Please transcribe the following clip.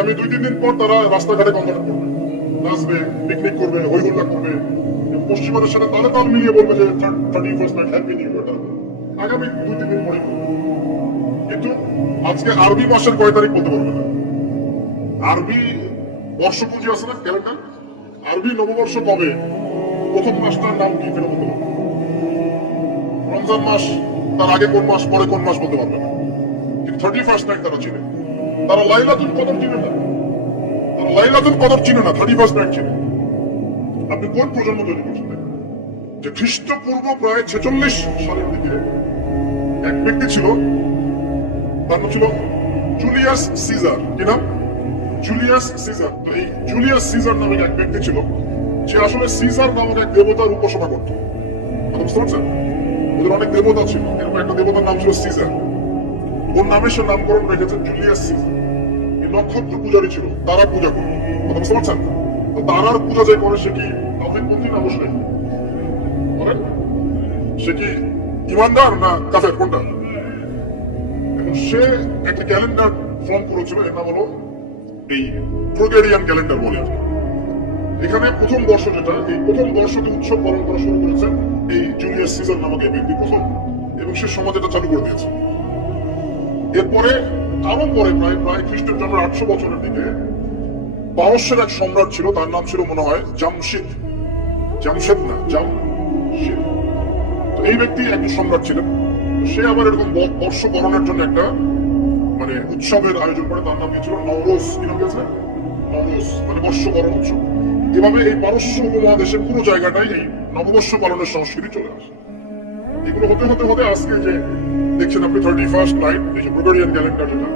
আমি 2-3 দিন পর তারা রাস্তাঘাটে কনসার্ট করবে, নাচবে, পিকনিক করবে, হইহুল্লা করবে, পশ্চিমাদের সাথে তালে তাল মিলিয়ে বলবে যে 31st night happy new year আগামী 2-3 দিন পরে। কিন্তু আজকে আরবি মাসের কয় তারিখ বলতে পারবে না। আরবি বর্ষপুঞ্জি আছে না, ক্যালেন্ডার, আরবি নববর্ষ কবে, প্রথম মাসটার নাম কি ফেলে বলতে পারবে। রমজান মাস তার আগে কোন মাস, পরে কোন মাস বলতে পারবে না। কিন্তু 31st নাইট তারা চিনে। তারা লাইলাতুল কদর চিনে না, তারা লাইলাতুল কদর চিনে না, 31st নাইট চিনে। আপনি কোন প্রজন্ম তৈরি করছেন? যে খ্রিস্টপূর্ব প্রায় 46 সালের দিকে এক ব্যক্তি ছিল, তার নাম ছিল জুলিয়াস সিজার। কি নাম? Julius Caesar. তো এই জুলিয়াস সিজার নামে এক ব্যক্তি ছিল, যে আসলে সিজার নামক এক দেবতার উপাসনা করত। বুঝতে পারছেন? ওদের অনেক দেবতা ছিল, এরকম একটা দেবতার নাম ছিল সিজার। ওর নামে সে নামকরণ রেখেছে জুলিয়াস সিজার। এই নক্ষত্র পূজারী ছিল, তারা পূজা করত। কথা বুঝতে পারছেন? তো তারার পূজা যে করে সে কি তাওহীদপন্থী না মুশরিক? বলেন, সে কি ইমানদার না কাফের, কোনটা? এখন সে একটা ক্যালেন্ডার ফর্ম করেছিল, এর নাম হলো এই গ্রেগরিয়ান ক্যালেন্ডার বলে। এখানে প্রথম বর্ষ যেটা, এই প্রথম বর্ষকে উৎসব পালন করা শুরু করেছে এই জুলিয়াস সিজার নামক এই ব্যক্তি প্রথম, এবং সে সমাজ এটা চালু করে দিয়েছে। এরপরে আরো পরে প্রায় খ্রিস্টের জন্মের 800 বছরের দিকে পারস্যের এক সম্রাট ছিল, তার নাম ছিল মনে হয় জামশিদ। জামশেদ না, জামশিদ। তো এই ব্যক্তি একজন সম্রাট ছিলেন। সে আবার এরকম বর্ষ বরণের জন্য একটা মানে উৎসবের আয়োজন করে, তার নাম দিয়েছিল নওরোজ। কি নাম দিয়েছে? নওরোজ, মানে বর্ষ বরণ উৎসব। এভাবে এই পারস্য উপমহাদেশের পুরো জায়গাটাই এই নববর্ষ পালনের সংস্কৃতি চলে আসে। এগুলো হতে হতে হতে আজকে যে দেখছেন আপনি 31st নাইট, এই যে গ্রেগরিয়ান ক্যালেন্ডার যেটা,